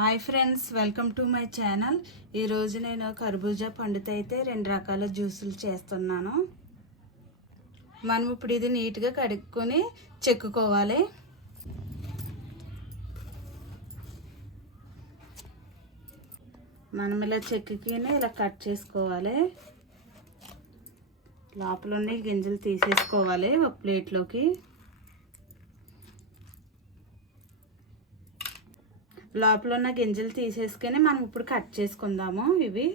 Hi friends welcome to my channel. ఈరోజు నేను కర్బూజా పండుతో అయితే రెండు రకాల జ్యూసులు చేస్తున్నాను. మనం ఇప్పుడు ఇది నీట్గా కడుక్కొని చెక్కుకోవాలి. మనం ఇలా చెక్కుకొని ఇలా కట్ చేసుకోవాలి. లోపల ఉన్న గింజలు తీసేసుకోవాలి ఒక ప్లేట్లోకి. లోపల ఉన్న గింజలు తీసేసుకొని మనం ఇప్పుడు కట్ చేసుకుందాము ఇవి.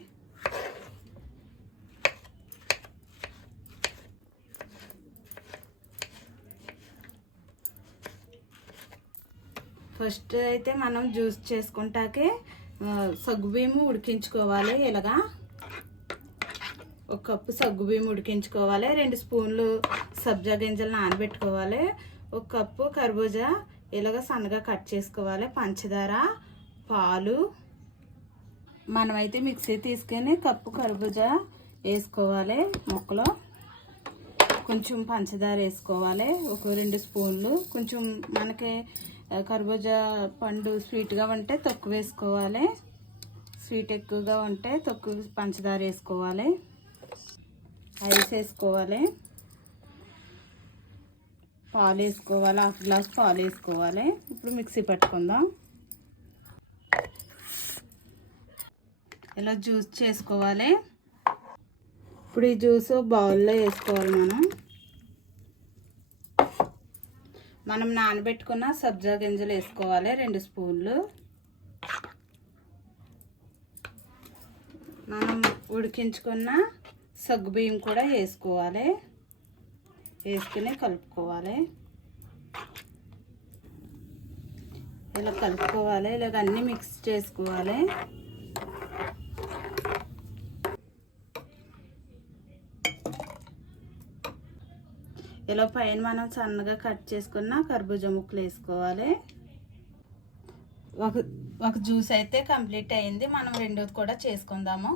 ఫస్ట్ అయితే మనం జ్యూస్ చేసుకుంటాకే సగ్గుబీము సగ్గుబియ్యము ఉడికించుకోవాలి ఇలాగా. ఒక కప్పు సగ్గుబియ్యం ఉడికించుకోవాలి రెండు స్పూన్లు సబ్జా గింజలు నానబెట్టుకోవాలి ఒక కప్పు కర్బూజా ఇలాగ సన్నగా కట్ చేసుకోవాలి. పంచదార పాలు. మనమైతే మిక్సీ తీసుకొని కప్పు కర్బూజా వేసుకోవాలి ముక్కలో. కొంచెం పంచదార వేసుకోవాలి. ఒక రెండు స్పూన్లు. కొంచెం మనకి కర్బూజా పండు స్వీట్గా ఉంటే తక్కువ వేసుకోవాలి. స్వీట్ ఎక్కువగా ఉంటే తక్కువ పంచదార వేసుకోవాలి. ఐస్ వేసుకోవాలి. పాలు వేసుకోవాలి హాఫ్ గ్లాస్ పాలు వేసుకోవాలి ఇప్పుడు మిక్సీ పట్టుకుందాం. ఇలా జ్యూస్ చేసుకోవాలి? ఇప్పుడు ఈ జ్యూస్ బౌల్లో వేసుకోవాలి మనం. మనం నానబెట్టుకున్న సబ్జా గింజలు వేసుకోవాలి రెండు స్పూన్లు. మనం ఉడికించుకున్న సగ్గుబియ్యం కూడా వేసుకోవాలి. వేసుకుని కలుపుకోవాలి. ఇలా కలుపుకోవాలి ఇలాగ అన్నీ మిక్స్ చేసుకోవాలి. ఇలా పైన మనం సన్నగా కట్ చేసుకున్న కర్బూజా ముక్కలు వేసుకోవాలి. ఒక ఒక జ్యూస్ అయితే కంప్లీట్ అయింది. మనం రెండోది కూడా చేసుకుందాము.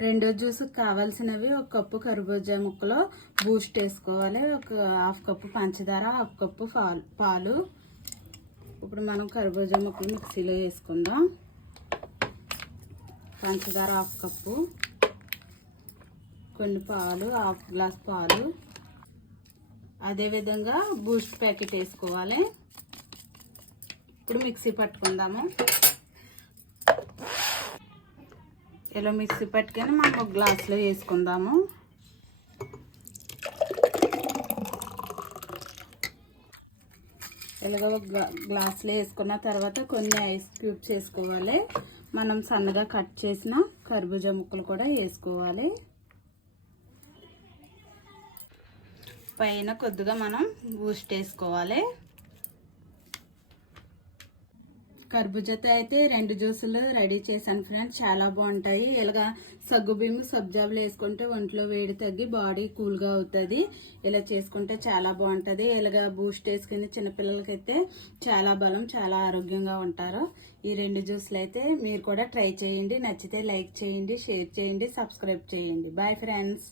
రెండో జ్యూస్ కావాల్సినవి ఒక కప్పు కర్బూజా ముక్కలో బూస్ట్ వేసుకోవాలి. ఒక హాఫ్ కప్పు పంచదార హాఫ్ కప్పు పాలు. ఇప్పుడు మనం కర్బూజా ముక్కలు మిక్సీలో వేసుకుందాం. పంచదార హాఫ్ కప్పు. కొన్ని పాలు హాఫ్ గ్లాస్ పాలు. అదేవిధంగా బూస్ట్ ప్యాకెట్ వేసుకోవాలి. ఇప్పుడు మిక్సీ పట్టుకుందాము. ఇలా మిక్సీ పెట్టుకొని మనం ఒక గ్లాస్లో వేసుకుందాము. ఇలాగ ఒక గ్లా- గ్లాస్లో వేసుకున్న తర్వాత కొన్ని ఐస్ క్యూబ్స్ వేసుకోవాలి. మనం సన్నగా కట్ చేసిన కర్బూజా ముక్కలు కూడా వేసుకోవాలి. పైన కొద్దిగా మనం బూస్ట్ వేసుకోవాలి. కర్బూజాతో అయితే రెండు జ్యూసులు రెడీ చేశాను ఫ్రెండ్స్. చాలా బాగుంటాయి. ఇలాగా సగ్గుబియ్యం సబ్జాబులు వేసుకుంటే ఒంట్లో వేడి తగ్గి బాడీ కూల్గా అవుతుంది. ఇలా చేసుకుంటే చాలా బాగుంటుంది. ఇలాగా బూస్ట్ వేసుకుని చిన్నపిల్లలకైతే చాలా బలం చాలా ఆరోగ్యంగా ఉంటారు. ఈ రెండు జ్యూసులు అయితే మీరు కూడా ట్రై చేయండి. నచ్చితే లైక్ చేయండి షేర్ చేయండి సబ్స్క్రైబ్ చేయండి. Bye friends